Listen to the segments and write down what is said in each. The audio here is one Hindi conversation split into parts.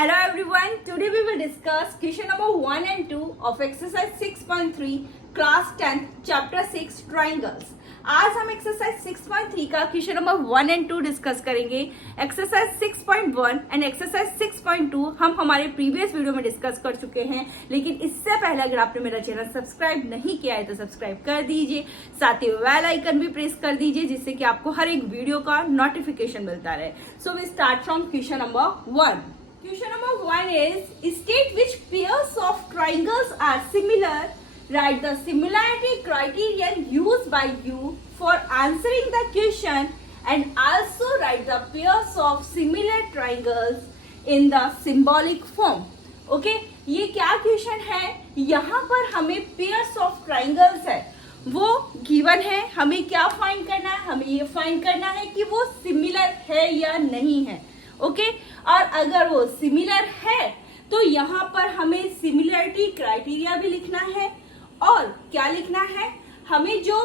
Hello everyone. Today we will discuss question number 1 and 2 of exercise 6.3 class 10th chapter 6 triangles. आज हम एक्सरसाइज 6.3 का क्वेश्चन नंबर 1 एंड 2 डिस्कस करेंगे. एक्सरसाइज 6.1 एंड एक्सरसाइज 6.2 हम हमारे प्रीवियस वीडियो में डिस्कस कर चुके हैं, लेकिन इससे पहले अगर आपने मेरा चैनल सब्सक्राइब नहीं किया है तो सब्सक्राइब कर दीजिए, साथ ही बेल आइकन भी प्रेस कर दीजिए जिससे कि आपको हर एक वीडियो का नोटिफिकेशन मिलता रहे. So we start from question number 1. Question number 1 is state which pairs of triangles are similar. Write the similarity criterion used by you for answering the question and also write the pairs of similar triangles in the symbolic form. Okay? ये क्या क्वेश्चन है? यहाँ पर हमें pairs of triangles है, वो गिवन है. हमें क्या फाइंड करना है? हमें ये फाइंड करना है कि वो सिमिलर है या नहीं है. ओके और अगर वो सिमिलर है तो यहाँ पर हमें सिमिलरिटी क्राइटेरिया भी लिखना है. और क्या लिखना है? हमें जो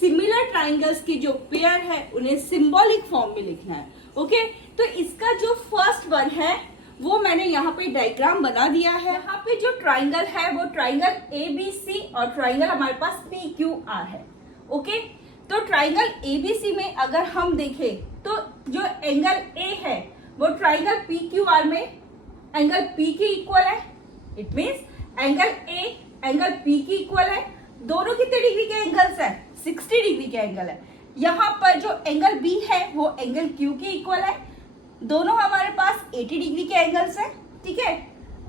सिमिलर ट्राइंगल्स की जो पेयर है उन्हें सिंबॉलिक फॉर्म में लिखना है. ओके तो इसका जो फर्स्ट वन है वो मैंने यहाँ पे डायग्राम बना दिया है. यहाँ पे जो ट्राइंगल है वो ट्राइंगल ABC और ट्राइंगल हमारे पास PQR है. ओके तो ट्राइंगल ABC में अगर हम देखें तो जो एंगल A है वो ट्राइंगल PQR में एंगल P के इक्वल है. It means angle A angle P के इक्वल है. दोनों कितने डिग्री के एंगल्स है? 60 डिग्री के एंगल है. यहाँ पर जो एंगल B है वो एंगल Q के इक्वल है. दोनों हमारे पास 80 डिग्री के एंगल्स है. ठीक है.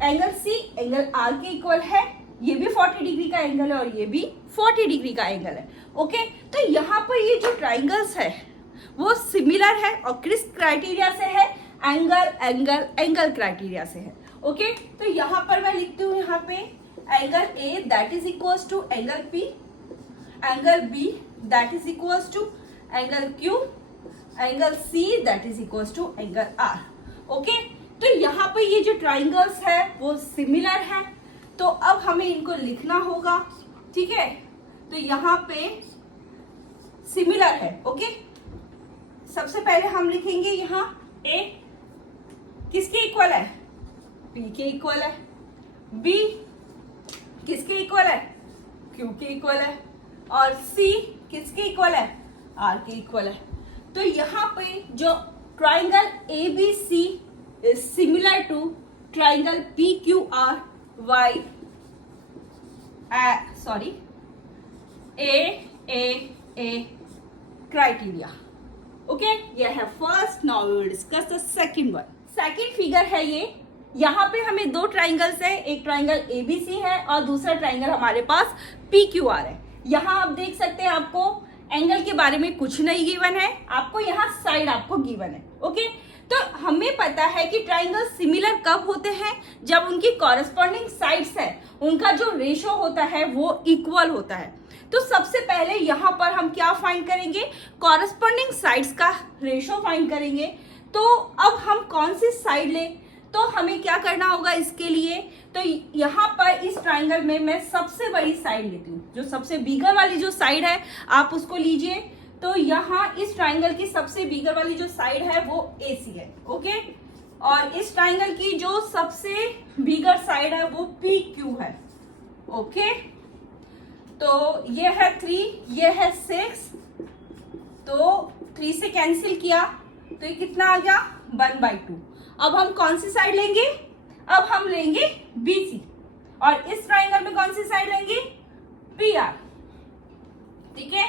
एंगल C एंगल R के इक्वल है. ये भी 40 डिग्री का एंगल है और ये भी 40 डिग्री का एंगल है. ओके तो यहाँ पर ये जो ट्राइंगल्स है वो सिमिलर है और किस क्राइटेरिया से है? एंगल एंगल एंगल क्राइटेरिया से है. ओके तो यहाँ पर मैं लिखती हूँ यहाँ पे angle A that is equals to angle P, angle B that is equals to angle Q, angle C that is equals to angle R. Okay तो यहाँ पे ये जो ट्राइंगल्स है वो सिमिलर है, तो अब हमें इनको लिखना होगा. ठीक है तो यहाँ पे सिमिलर है. ओके सबसे पहले हम लिखेंगे यहाँ A किसके इक्वल है? P के इक्वल है. B किसके इक्वल है? Q के इक्वल है. और C किसके इक्वल है? R के इक्वल है. तो यहाँ पे जो triangle ABC is similar to triangle PQR y sorry A criteria. Okay ये है first. Now we will discuss the second one. Second figure है ये. यहाँ पे हमें दो ट्राइंगल्स है, एक ट्राइंगल ABC है और दूसरा ट्राइंगल हमारे पास PQR है. यहाँ आप देख सकते हैं आपको एंगल के बारे में कुछ नहीं गिवन है, आपको यहाँ साइड आपको गिवन है. ओके तो हमें पता है कि ट्राइंगल सिमिलर कब होते हैं? जब उनकी कॉरेस्पॉन्डिंग साइड्स है उनका जो रेशो होता है वो इक्वल होता है. तो सबसे पहले यहाँ पर हम क्या फाइंड करेंगे? कॉरेस्पॉन्डिंग साइड्स का रेशो फाइंड करेंगे. तो अब हम कौन सी साइड लें? तो हमें क्या करना होगा इसके लिए? तो यहाँ पर इस ट्राइंगल में मैं सबसे बड़ी साइड लेती हूँ. जो सबसे बिगर वाली जो साइड है आप उसको लीजिए. तो यहाँ इस ट्राइंगल की सबसे बिगर वाली जो साइड है वो AC है. ओके और इस ट्राइंगल की जो सबसे बिगर साइड है वो PQ है. ओके तो ये है 3, ये है 6. तो 3 से कैंसिल किया तो ये कितना आ गया? 1/2. अब हम कौन सी साइड लेंगे? अब हम लेंगे BC और इस ट्राइंगल में कौन सी साइड लेंगे? PR. ठीक है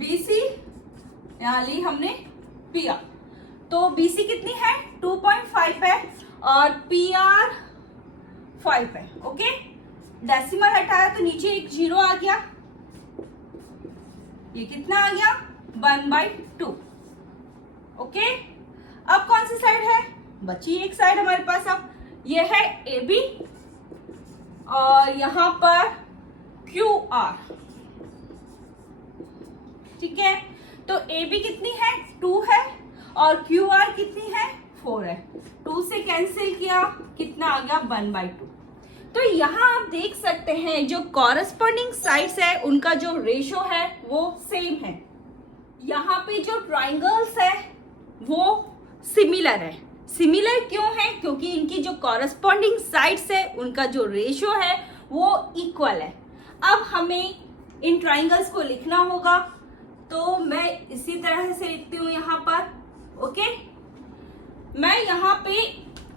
BC यहाँ ली हमने PR. तो BC कितनी है? 2.5 है और PR 5 है. ओके डेसिमल हटाया तो नीचे एक 0 आ गया. ये कितना आ गया? 1/2. ओके अब कौन सी साइड है? बची एक साइड हमारे पास. अब ये है AB और यहाँ पर QR. ठीक है तो AB कितनी है? 2 है और QR कितनी है? 4 है. 2 से कैंसिल किया कितना आ गया? 1/2. तो यहाँ आप देख सकते हैं जो कॉरेस्पॉन्डिंग साइड्स है उनका जो रेशो है वो सेम है. यहाँ पे जो ट्राइंगल्स है वो सिमिलर है. सिमिलर क्यों है? क्योंकि इनकी जो कॉरस्पॉन्डिंग साइड्स है उनका जो रेशियो है वो इक्वल है। अब हमें इन ट्राइंगल्स को लिखना होगा, तो मैं इसी तरह से लिखती हूँ यहाँ पर। ओके, मैं यहाँ पे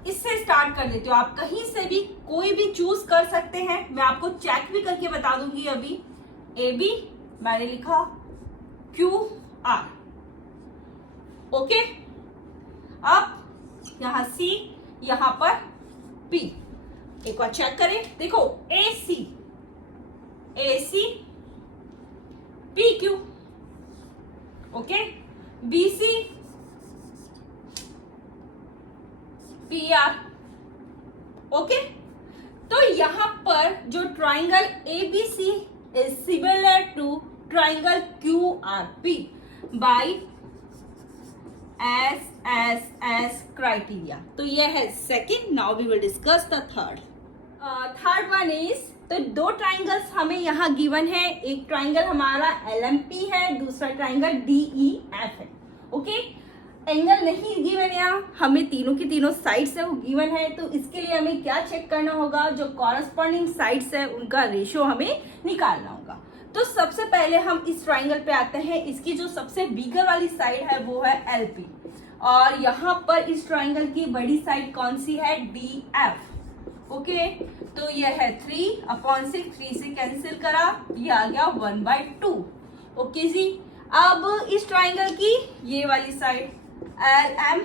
इससे स्टार्ट कर देती हूँ, आप कहीं से भी कोई भी चूज कर सकते हैं। मैं आपको चेक भी करके बता दूंगी। अभी ए बी मैंने लिखा, क्यू आर। ओके, अब यहां सी, यहां पर पी। एक बार चेक करें, देखो A C P Q. Okay, B C P R. Okay, तो यहां पर जो triangle A B C is similar to triangle Q R P by S criteria. तो ये है second. Now we will discuss the third one is, तो दो ट्राइंगल्स हमें यहाँ गिवन है। एक ट्राइंगल हमारा LMP है, दूसरा ट्राइंगल DEF है। ओके, एंगल नहीं गिवन, यहाँ हमें तीनों की तीनों साइड्स है वो गिवन है। तो इसके लिए हमें क्या चेक करना होगा? जो कॉरस्पॉन्डिंग साइड्स है उनका रेशियो हमें निकालना होगा। तो सबसे पहले हम इस ट्राइंगल पे आते हैं। इसकी जो सबसे बिगर वाली साइड है वो है LP, और यहाँ पर इस ट्राइंगल की बड़ी साइड कौन सी है? DF। ओके, तो ये है 3/6, 3 से कैंसिल करा, ये आ गया 1/2। ओके जी, अब इस ट्राइंगल की ये वाली साइड LM,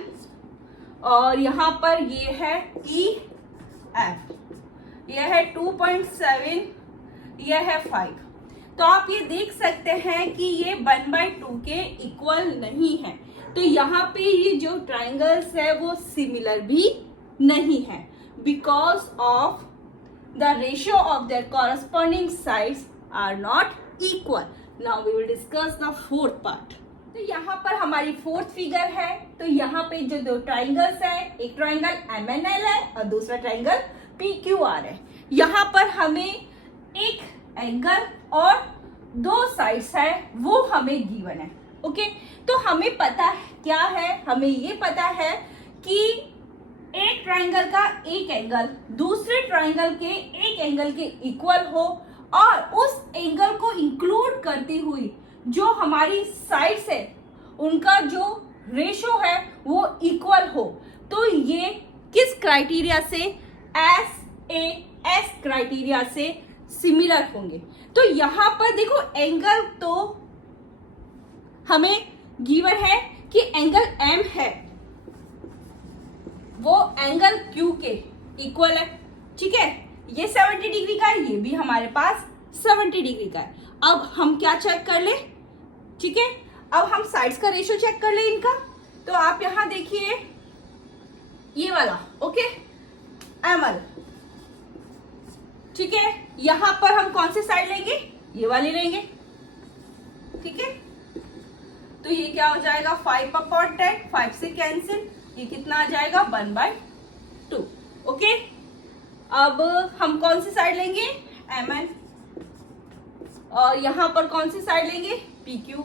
और यहाँ पर ये है EF, ये है 2.7, ये है 5। तो आप ये देख सकते हैं कि ये 1/2 के इक्वल नहीं है। तो यहाँ पे ये जो ट्राइंगल्स है वो सिमिलर भी नहीं है, because of the ratio of their corresponding sides are not equal. Now we will discuss the fourth part. तो यहाँ पर हमारी फोर्थ फिगर है। तो यहाँ पे जो दो ट्राइंगल्स है, एक ट्राइंगल MNL है और दूसरा ट्राइंगल PQR है। यहाँ पर हमें एक एंगल और दो साइड्स है वो हमें गिवन है। ओके, तो हमें पता है क्या है? हमें ये पता है कि एक ट्राइंगल का एक एंगल दूसरे ट्राइंगल के एक एंगल के इक्वल हो, और उस एंगल को इंक्लूड करती हुई जो हमारी साइड्स है उनका जो रेशियो है वो इक्वल हो। तो ये किस क्राइटेरिया से? SAS क्राइटेरिया से सिमिलर होंगे। तो यहां पर देखो, एंगल तो हमें गिवन है कि एंगल M है वो एंगल Q के इक्वल है। ठीक है, ये 70 डिग्री का है, ये भी हमारे पास 70 डिग्री का है। अब हम क्या चेक कर ले? ठीक है, अब हम साइड्स का रेशियो चेक कर ले इनका। तो आप यहां देखिए ये वाला, ओके, ML। ठीक है, यहां पर हम कौन सी साइड लेंगे? ये वाली लेंगे। ठीक है, तो ये क्या हो जाएगा? 5/10, 5 से कैंसिल, ये कितना आ जाएगा? 1/2। ओके, अब हम कौन सी साइड लेंगे? MN, और यहां पर कौन सी साइड लेंगे? PQ।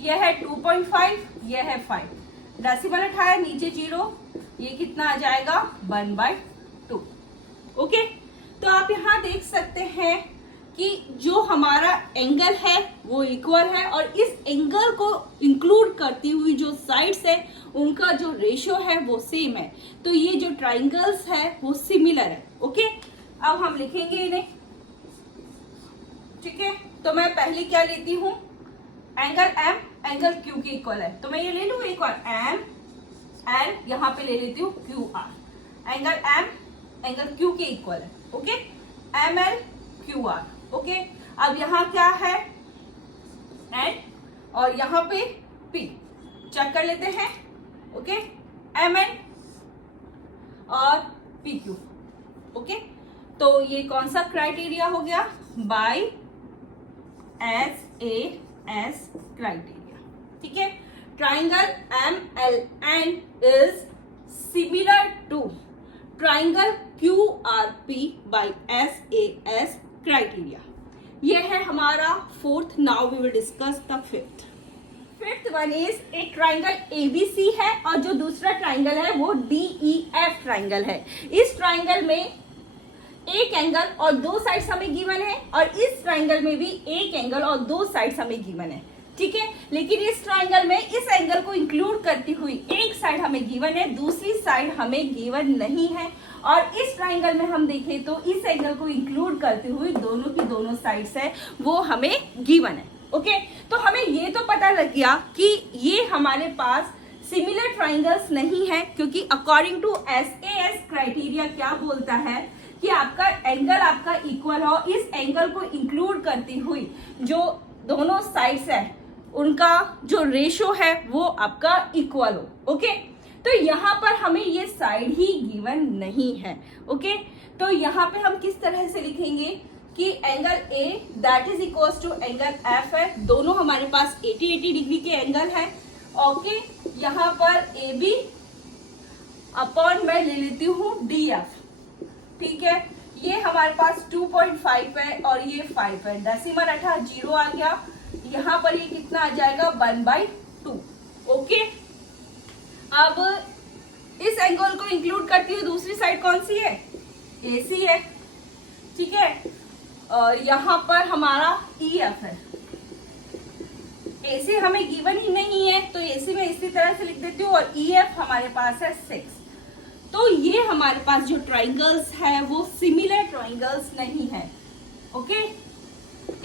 यह है 2.5, यह है 5। डेसिमल उठाया, नीचे 0, ये कितना आ जाएगा? 1/2। ओके, तो आप यहां देख सकते हैं कि जो हमारा एंगल है वो इक्वल है, और इस एंगल को इंक्लूड करती हुई जो साइड्स है उनका जो रेशियो है वो सेम है। तो ये जो ट्राइंगल्स है वो सिमिलर है। ओके, अब हम लिखेंगे इन्हें। ठीक है, तो मैं पहले क्या लेती हूं? एंगल M एंगल Q के इक्वल है, तो मैं ये ले लूं एक बार, ML, यहां पे ले लेती हूँ QR। Angle M angle Q के इक्वल है। Okay, ML QR। ओके, अब यहाँ क्या है? N, और यहाँ पे P। चेक कर लेते हैं। ओके, MN और PQ। ओके, तो ये कौन सा क्राइटेरिया हो गया? By SAS criteria. ठीक है, triangle MLN is similar to triangle QRP by SAS criteria. यह है हमारा fourth. Now we will discuss the fifth. Fifth one is एक ट्राइंगल ABC है और जो दूसरा ट्राइंगल है वो DEF ट्राइंगल है। इस ट्राइंगल में एक एंगल और दो साइड्स हमें गिवन है और इस ट्राइंगल में भी एक एंगल और दो साइड्स हमें गिवन है, ठीक है। लेकिन इस ट्राइंगल में इस एंगल को इंक्लूड करती हुई एक साइड हमें गिवन है, दूसरी साइड हमें गिवन नहीं है। और इस ट्राइंगल में हम देखें तो इस एंगल को इंक्लूड करते हुए दोनों की दोनों साइड्स है वो हमें गिवन है। ओके, तो हमें ये तो पता लग गया कि ये हमारे पास सिमिलर ट्राइंगल्स नहीं है, क्योंकि अकॉर्डिंग टू SAS क्राइटेरिया क्या बोलता है कि आपका एंगल आपका इक्वल हो, इस एंगल को इंक्लूड करती हुई जो दोनों साइड्स है उनका जो रेशो है वो आपका इक्वल हो। ओके, तो यहाँ पर हमें ये साइड ही गिवन नहीं है। ओके, तो यहाँ पे हम किस तरह से लिखेंगे कि angle A that is equals to angle F है, दोनों हमारे पास 80 डिग्री के एंगल है। ओके, यहाँ पर AB अपॉन मैं ले लेती हूँ DF, ठीक है। ये हमारे पास 2.5 है और ये 5 है, डेसिमल हटा 0 आ गया। यहाँ पर ये कितना आ जाएगा 1/2। ओके, अब इस एंगल को इंक्लूड करती हुई दूसरी साइड कौन सी है, AC है, ठीक है। और यहाँ पर हमारा EF है, AC हमें गिवन ही नहीं है तो AC में इसी तरह से लिख देती हूँ और EF हमारे पास है 6। तो ये हमारे पास जो ट्राइंगल्स है वो सिमिलर ट्राइंगल्स नहीं है। Okay,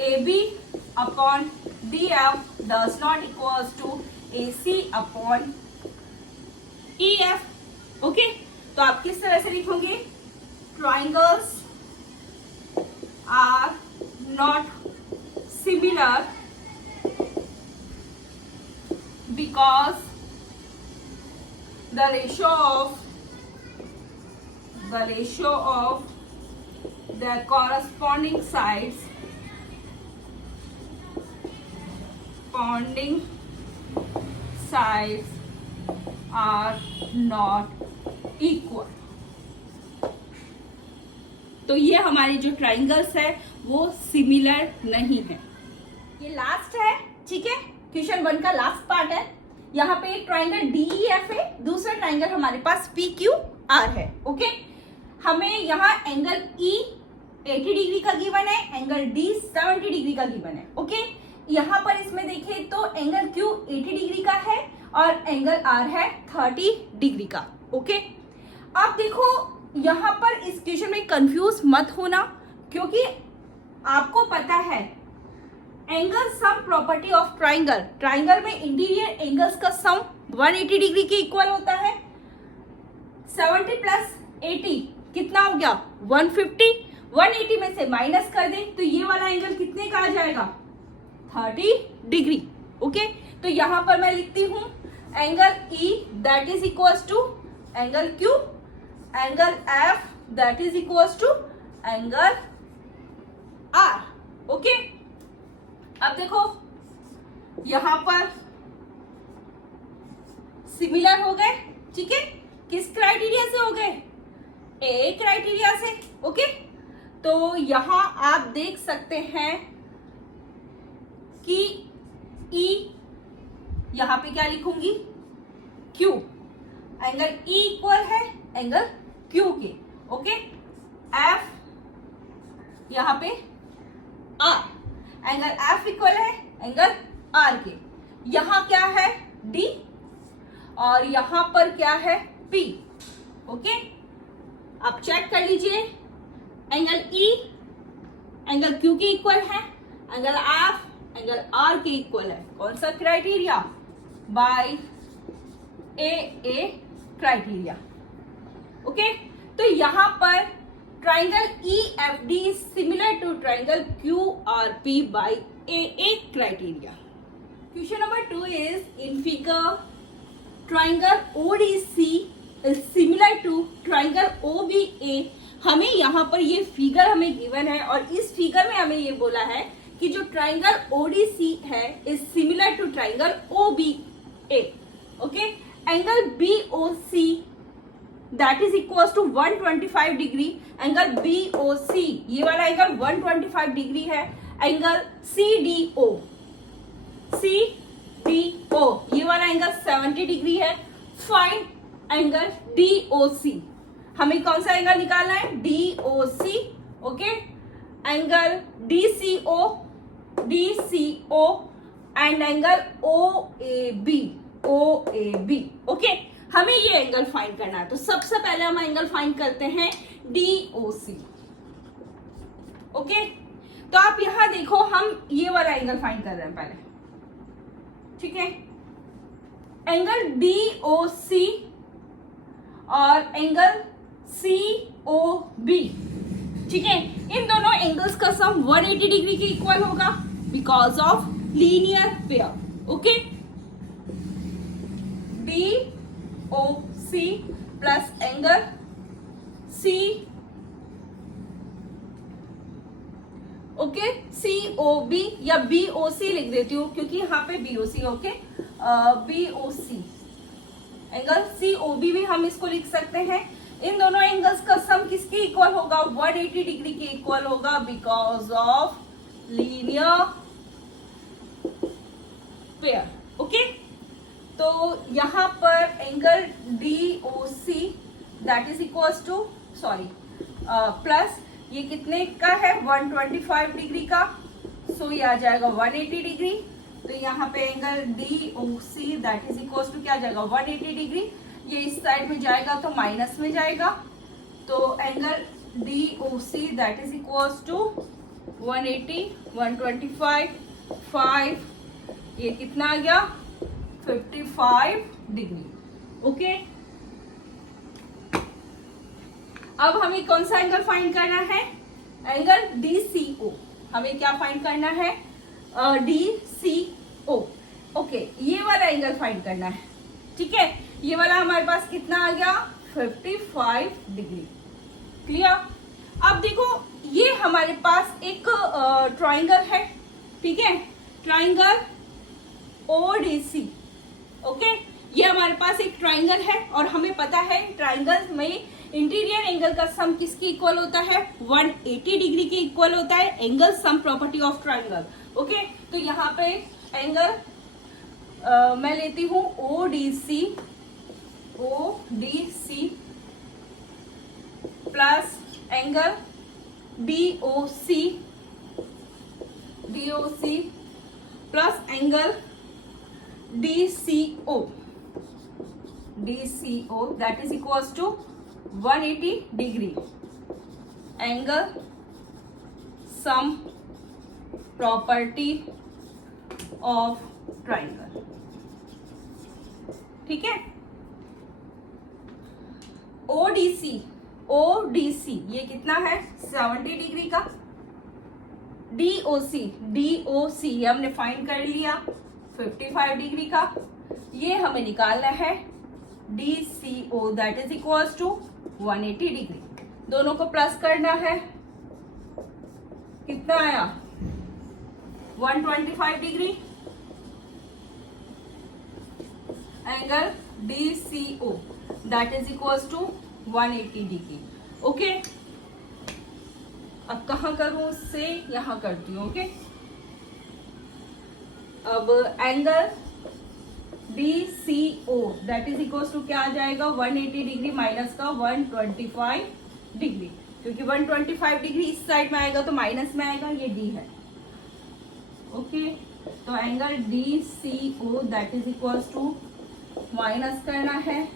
AB upon DF does not equals to AC upon EF। Okay, तो आप किस तरह से लिखोगे, triangles are not similar because the ratio of the corresponding sides are not equal। तो ये हमारे जो ट्राइंगल्स है वो सिमिलर नहीं है। ये लास्ट है, ठीक है, क्वेश्चन 1 का लास्ट पार्ट है। यहाँ पे एक ट्राइंगल DEF है, दूसरा ट्राइंगल हमारे पास PQR है। ओके, हमें यहाँ एंगल E 80 डिग्री का गिवन है, एंगल D 70 डिग्री का गिवन है। ओके, यहाँ पर इसमें देखें तो एंगल Q 80 डिग्री का है और एंगल R है 30 डिग्री का। ओके, अब देखो यहाँ पर इस क्वेश्चन में कंफ्यूज मत होना, क्योंकि आपको पता है angle sum property of triangle, triangle में इंटीरियर एंगल्स का सम 180 डिग्री के इक्वल होता है। 70 प्लस 80 कितना हो गया 150, 180 में से माइनस कर दे तो ये वाला एंगल कितने का आ जाएगा 30 डिग्री। ओके, तो यहाँ पर मैं लिखती हूँ angle E that is equals to angle Q, angle F that is equals to angle R। Okay, अब देखो यहां पर सिमिलर हो गए, ठीक है, किस क्राइटेरिया से हो गए, ए क्राइटेरिया से। ओके, तो यहां आप देख सकते हैं कि E यहां पे क्या लिखूंगी Q, एंगल E इक्वल है एंगल Q के। ओके, F यहां पे R, एंगल F इक्वल है एंगल R के। यहां क्या है D और यहां पर क्या है P। ओके, आप चेक कर लीजिए, एंगल E एंगल Q के इक्वल है, एंगल F एंगल R के इक्वल है। कौन सा criteria, by AA criteria. Okay, तो यहां पर triangle EFD is similar to triangle QRP by AA criteria। Question number 2 is in figure triangle ODC is similar to triangle OBA। हमें यहाँ पर ये फिगर हमें गिवन है और इस फिगर में हमें ये बोला है कि जो ट्राइंगल ODC है is similar to triangle OBA। Okay, angle BOC that is equals to 125 degree, angle BOC ये वाला एंगल 125 डिग्री है, एंगल CDO DO, ये वाला एंगल 70 डिग्री है। फाइंड एंगल DOC, हमें कौन सा एंगल निकालना है? DOC। Okay, angle DCO and angle OAB। Okay, हमें ये एंगल फाइंड करना है। तो सबसे पहले हम एंगल फाइंड करते हैं DOC। ओके, तो आप यहां देखो, हम ये वाला एंगल फाइंड कर रहे हैं पहले, ठीक है। एंगल DOC और एंगल COB, ठीक है, इन दोनों एंगल्स का सम 180 डिग्री के इक्वल होगा because of linear pair. Okay, DOC plus angle COB या BOC लिख देती हूँ क्योंकि यहाँ पे BOC। Okay, BOC angle COB भी हम इसको लिख सकते हैं। इन दोनों एंगल्स का सम किसके इक्वल होगा? 180 डिग्री के इक्वल होगा because of linear pair. Okay, तो यहां पर angle DOC that is equals two plus ये कितने का है? 125 डिग्री का, सो ये आ जाएगा 180 डिग्री। तो यहाँ पे angle DOC that is equals to क्या आ जाएगा? 180 डिग्री। ये इस साइड में जाएगा तो माइनस में जाएगा, तो angle DOC that is equals to 180, 125, 5, ये कितना आ गया? 55 डिग्री। ओके, अब हमें कौन सा एंगल फाइंड करना है? Angle DCO। हमें क्या फाइंड करना है? DCO। ओके, ये वाला एंगल फाइंड करना है, ठीक है। ये वाला हमारे पास कितना आ गया? 55 डिग्री। क्लियर? अब देखो, ये हमारे पास एक ट्राइंगल है, ठीक है, ट्राइंगल ODC। ओके, ये हमारे पास एक ट्राइंगल है और हमें पता है ट्राइंगल में इंटीरियर एंगल का सम किसके इक्वल होता है? 180 डिग्री के इक्वल होता है। Angle sum property of triangle. Okay, तो यहाँ पे एंगल मैं लेती हूँ ODC plus angle DOC plus angle DCO that is equals to 180 degree. Angle sum property of triangle, ठीक है। ODC ये कितना है? 70 डिग्री का। DOC ये हमने फाइंड कर लिया 55 डिग्री का। ये हमें निकालना है DCO that is equals to 180 degree. दोनों को प्लस करना है, कितना आया? 125 degree. Angle DCO that is equals to 180 degree. Okay, अब कहाँ करूं? से यहां करती हूँ। ओके, अब angle DCO that is equals to क्या आ जाएगा? 180 डिग्री माइनस का 125 डिग्री, क्योंकि 125 डिग्री इस साइड में आएगा तो माइनस में आएगा, ये D है। ओके, तो angle DCO that is equals to minus करना है,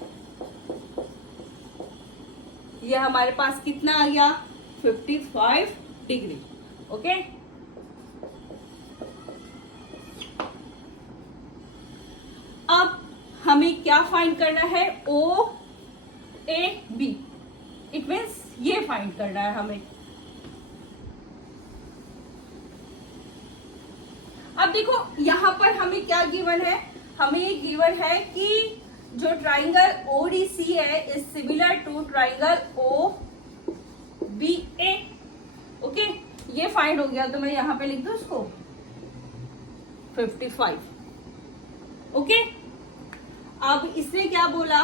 ये हमारे पास कितना आ गया? 55 डिग्री। ओके, अब हमें क्या फाइंड करना है? OAB। इट मीन्स ये फाइंड करना है हमें। अब देखो, यहां पर हमें क्या गिवन है? हमें गिवन है कि जो ट्राइंगल ODC है is similar to triangle OBA। Okay, ये फाइंड हो गया, तो मैं यहां पे लिख दूं इसको 55। ओके, अब इसने क्या बोला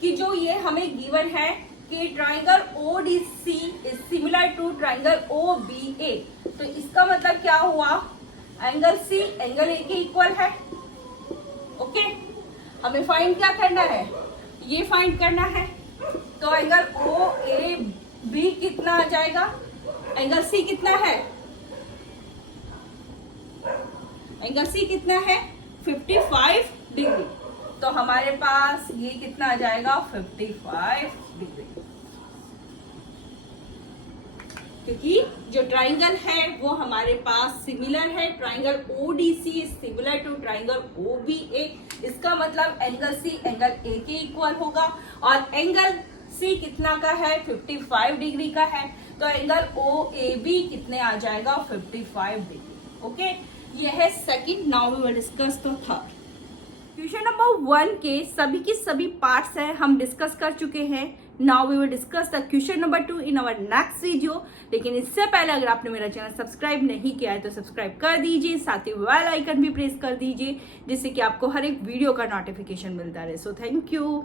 कि जो ये हमें गिवन है कि triangle ODC is similar to triangle OBA, तो इसका मतलब क्या हुआ? एंगल C एंगल A के इक्वल है। ओके, हमें फाइंड क्या करना है, ये फाइंड करना है। तो एंगल ओ ए बी कितना आ जाएगा, एंगल सी कितना है, एंगल सी कितना है 55 डिग्री। तो हमारे पास ये कितना आ जाएगा 55 डिग्री, क्योंकि जो ट्राइंगल है वो हमारे पास सिमिलर है। Triangle ODC is similar to triangle OBA। इसका मतलब एंगल सी एंगल ए के इक्वल होगा और एंगल सी कितना का है 55 डिग्री का है। तो एंगल OAB कितने आ जाएगा 55 डिग्री। ओके, ये है second. Now we will discuss the third. Question number 1 के सभी की सभी पार्ट्स है हम डिस्कस कर चुके हैं। Now we will discuss the question number 2 in our next video. लेकिन इससे पहले अगर आपने मेरा चैनल सब्सक्राइब नहीं किया है तो सब्सक्राइब कर दीजिए, साथ ही बेल आइकन भी प्रेस कर दीजिए, जिससे कि आपको हर एक वीडियो का नोटिफिकेशन मिलता रहे। So thank you.